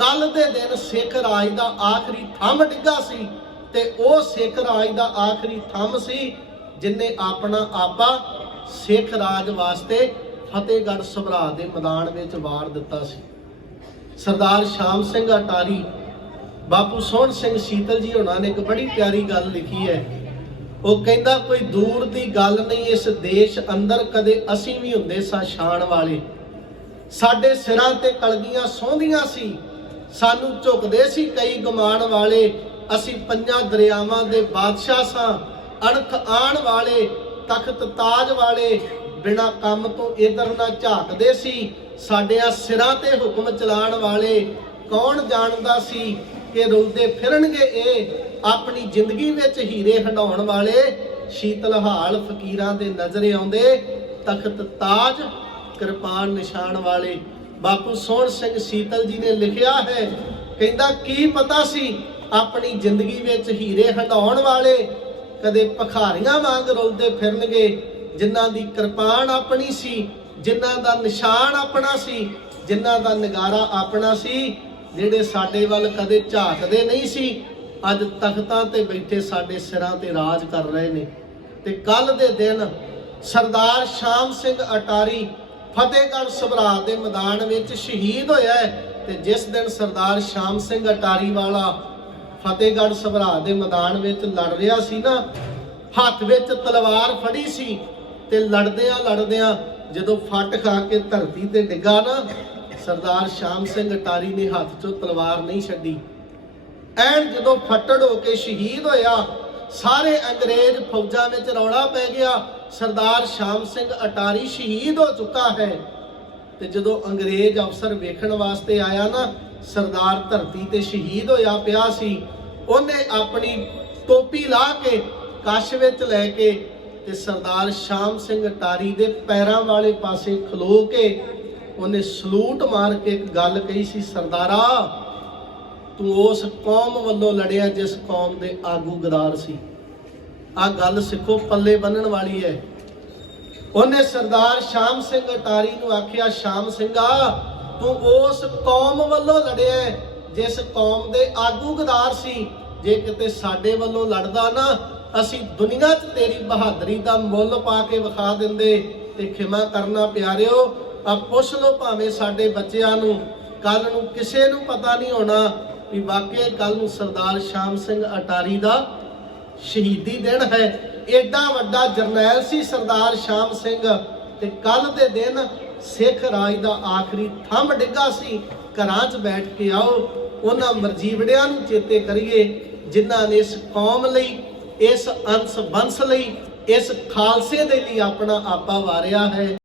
ਕੱਲ ਦੇ ਦਿਨ ਸਿੱਖ ਰਾਜ ਦਾ ਆਖਰੀ ਥੰਮ ਡਿੱਗਾ ਸੀ ਤੇ ਉਹ ਸਿੱਖ ਰਾਜ ਦਾ ਆਖਰੀ ਥੰਮ ਸੀ ਜਿਨੇ ਆਪਣਾ ਆਪਾ ਸਿੱਖ ਰਾਜ ਵਾਸਤੇ ਫਤਿਹਗੜ੍ਹ ਸਭਰਾ ਦੇ ਮੈਦਾਨ ਵਿੱਚ ਵਾਰ ਦਿੱਤਾ ਸੀ। ਸਰਦਾਰ ਸ਼ਾਮ ਸਿੰਘ ਅਟਾਰੀ, ਬਾਪੂ ਸੋਹਣ ਸਿੰਘ ਸ਼ੀਤਲ ਜੀ ਉਹਨਾਂ ਨੇ ਇੱਕ ਬੜੀ ਪਿਆਰੀ ਗੱਲ ਲਿਖੀ ਹੈ। ਉਹ ਕਹਿੰਦਾ, ਕੋਈ ਦੂਰ ਦੀ ਗੱਲ ਨਹੀਂ, ਇਸ ਦੇਸ਼ ਅੰਦਰ ਕਦੇ ਅਸੀਂ ਵੀ ਹੁੰਦੇ ਸਾਂ ਸ਼ਾਨ ਵਾਲੇ। ਸਾਡੇ ਸਿਰਾਂ ਤੇ ਕਲਗੀਆਂ ਸੌਂਦੀਆਂ ਸੀ ਸਾਨੂੰ ਝੁਕਦੇ ਸੀ ਕਈ ਗਮਾਨ ਵਾਲੇ। ਅਸੀਂ ਪੰਜਾਂ ਦਰਿਆਵਾਂ ਦੇ ਬਾਦਸ਼ਾਹ ਸਾਂ। ਅਣਖ ਆਣ ਵਾਲੇ, ਤਖਤ ਤਾਜ ਵਾਲੇ ਬਿਨਾ ਕੰਮ ਤੋਂ ਇਧਰ ਨਾ ਝਾਕਦੇ ਸੀ। ਸਾਡਿਆਂ ਸਿਰਾਂ ਤੇ ਹੁਕਮ ਚਲਾਉਣ ਵਾਲੇ ਕੌਣ ਜਾਣਦਾ ਸੀ ਕਿ ਰੁਲਦੇ ਫਿਰਨਗੇ ਇਹ? ਆਪਣੀ ਜ਼ਿੰਦਗੀ ਵਿੱਚ ਹੀਰੇ ਹਟਾਉਣ ਵਾਲੇ ਸ਼ੀਤਲ ਹਾਲ ਫਕੀਰਾਂ ਦੇ ਨਜ਼ਰੇ ਆਉਂਦੇ। ਤਖਤ ਤਾਜ ਕਿਰਪਾਨ ਨਿਸ਼ਾਨ ਵਾਲੇ ਬਾਪੂ ਸੋਹਣ ਸਿੰਘ ਸੀਤਲ ਜੀ ਨੇ ਲਿਖਿਆ ਹੈ, ਕਹਿੰਦਾ, ਕੀ ਪਤਾ ਸੀ ਆਪਣੀ ਜ਼ਿੰਦਗੀ ਵਿੱਚ ਹੀਰੇ ਹੰਡਾਉਣ ਵਾਲੇ ਕਦੇ ਭਖਾਰੀਆਂ ਵਾਂਗ ਰੁਲਦੇ ਫਿਰਨਗੇ, ਜਿਨ੍ਹਾਂ ਦੀ ਕਿਰਪਾਨ ਆਪਣੀ ਸੀ, ਜਿਨ੍ਹਾਂ ਦਾ ਨਿਸ਼ਾਨ ਆਪਣਾ ਸੀ, ਜਿਨ੍ਹਾਂ ਦਾ ਨਗਾਰਾ ਆਪਣਾ ਸੀ, ਜਿਹੜੇ ਸਾਡੇ ਵੱਲ ਕਦੇ ਝਾਕਦੇ ਨਹੀਂ ਸੀ, ਅੱਜ ਤਖਤਾਂ ਤੇ ਬੈਠੇ ਸਾਡੇ ਸਿਰਾਂ ਤੇ ਰਾਜ ਕਰ ਰਹੇ ਨੇ। ਤੇ ਕੱਲ ਦੇ ਦਿਨ ਸਰਦਾਰ ਸ਼ਾਮ ਸਿੰਘ ਅਟਾਰੀ ਫਤਿਹਗੜ੍ਹ ਸਭਰਾ ਦੇ ਮੈਦਾਨ ਵਿੱਚ ਸ਼ਹੀਦ ਹੋਇਆ ਹੈ ਤੇ ਜਿਸ ਦਿਨ ਸਰਦਾਰ ਸ਼ਾਮ ਸਿੰਘ ਅਟਾਰੀ ਵਾਲਾ ਫਤਿਹਗੜ੍ਹ ਸਭਰਾ ਦੇ ਮੈਦਾਨ ਵਿੱਚ ਲੜ ਰਿਹਾ ਸੀ ਨਾ, ਹੱਥ ਵਿੱਚ ਤਲਵਾਰ ਫੜੀ ਸੀ ਤੇ ਲੜਦਿਆਂ ਲੜਦਿਆਂ ਜਦੋਂ ਫੱਟ ਖਾ ਕੇ ਧਰਤੀ ਤੇ ਡਿੱਗਾ ਨਾ, ਸਰਦਾਰ ਸ਼ਾਮ ਸਿੰਘ ਅਟਾਰੀ ਨੇ ਹੱਥ 'ਚੋਂ ਤਲਵਾਰ ਨਹੀਂ ਛੱਡੀ। ਐਨ ਜਦੋਂ ਫੱਟੜ ਹੋ ਕੇ ਸ਼ਹੀਦ ਹੋਇਆ, ਸਾਰੇ ਅੰਗਰੇਜ਼ ਫੌਜਾਂ ਵਿੱਚ ਰੌਲਾ ਪੈ ਗਿਆ ਸਰਦਾਰ ਸ਼ਾਮ ਸਿੰਘ ਅਟਾਰੀ ਸ਼ਹੀਦ ਹੋ ਚੁੱਕਾ ਹੈ। ਤੇ ਜਦੋਂ ਅੰਗਰੇਜ਼ ਅਫਸਰ ਵੇਖਣ ਵਾਸਤੇ ਆਇਆ ਨਾ, ਸਰਦਾਰ ਧਰਤੀ ਤੇ ਸ਼ਹੀਦ ਹੋਇਆ ਪਿਆ ਸੀ, ਉਹਨੇ ਆਪਣੀ ਟੋਪੀ ਲਾ ਕੇ ਕਸ਼ ਵਿੱਚ ਲੈ ਕੇ ਤੇ ਸਰਦਾਰ ਸ਼ਾਮ ਸਿੰਘ ਅਟਾਰੀ ਦੇ ਪੈਰਾਂ ਵਾਲੇ ਪਾਸੇ ਖਲੋ ਕੇ ਉਹਨੇ ਸਲੂਟ ਮਾਰ ਕੇ ਇੱਕ ਗੱਲ ਕਹੀ ਸੀ, ਸਰਦਾਰਾ, ਤੂੰ ਉਸ ਕੌਮ ਵੱਲੋਂ ਲੜਿਆ ਜਿਸ ਕੌਮ ਦੇ ਆਗੂ ਗਦਾਰ ਸੀ। ਆ ਗੱਲ ਸਿੱਖੋ, ਪੱਲੇ ਬੰਨਣ ਵਾਲੀ ਹੈ। ਉਹਨੇ ਸਰਦਾਰ ਸ਼ਾਮ ਸਿੰਘ ਅਟਾਰੀ ਨੂੰ ਆਖਿਆ, ਸ਼ਾਮ ਸਿੰਘਾ, ਤੂੰ ਉਸ ਕੌਮ ਵੱਲੋਂ ਲੜਿਆ ਜਿਸ ਕੌਮ ਦੇ ਆਗੂ ਗਦਾਰ ਸੀ। ਜੇ ਕਿਤੇ ਸਾਡੇ ਵੱਲੋਂ ਲੜਦਾ ਨਾ, ਅਸੀਂ ਦੁਨੀਆ 'ਚ ਤੇਰੀ ਬਹਾਦਰੀ ਦਾ ਮੁੱਲ ਪਾ ਕੇ ਵਿਖਾ ਦਿੰਦੇ ਤੇ ਖਿਮਾ ਕਰਨਾ ਪਿਆਰਿਓ ਆ ਪੁੱਛ ਲਓ ਭਾਵੇਂ ਸਾਡੇ ਬੱਚਿਆਂ ਨੂੰ। ਕੱਲ ਨੂੰ ਕਿਸੇ ਨੂੰ ਪਤਾ ਨਹੀਂ ਹੋਣਾ ਵੀ ਵਾਕਿਆ ਕੱਲ ਨੂੰ ਸਰਦਾਰ ਸ਼ਾਮ ਸਿੰਘ ਅਟਾਰੀ ਦਾ ਸ਼ਹੀਦੀ ਦਿਨ ਹੈ। ਏਡਾ ਵੱਡਾ ਜਰਨੈਲ ਸੀ ਸਰਦਾਰ ਸ਼ਾਮ ਸਿੰਘ ਤੇ ਕੱਲ ਦੇ ਦਿਨ ਸਿੱਖ ਰਾਜ ਦਾ ਆਖਰੀ ਥੰਮ ਡਿੱਗਾ ਸੀ। ਘਰਾਂ 'ਚ ਬੈਠ ਕੇ ਆਓ, ਉਹਨਾਂ ਮਰਜੀਵੜਿਆਂ ਨੂੰ ਚੇਤੇ ਕਰੀਏ, ਜਿਨ੍ਹਾਂ ਨੇ ਇਸ ਕੌਮ ਲਈ, ਇਸ ਅੰਸ ਬੰਸ ਲਈ, ਇਸ ਖਾਲਸੇ ਦੇ ਲਈ ਆਪਣਾ ਆਪਾ ਵਾਰਿਆ ਹੈ।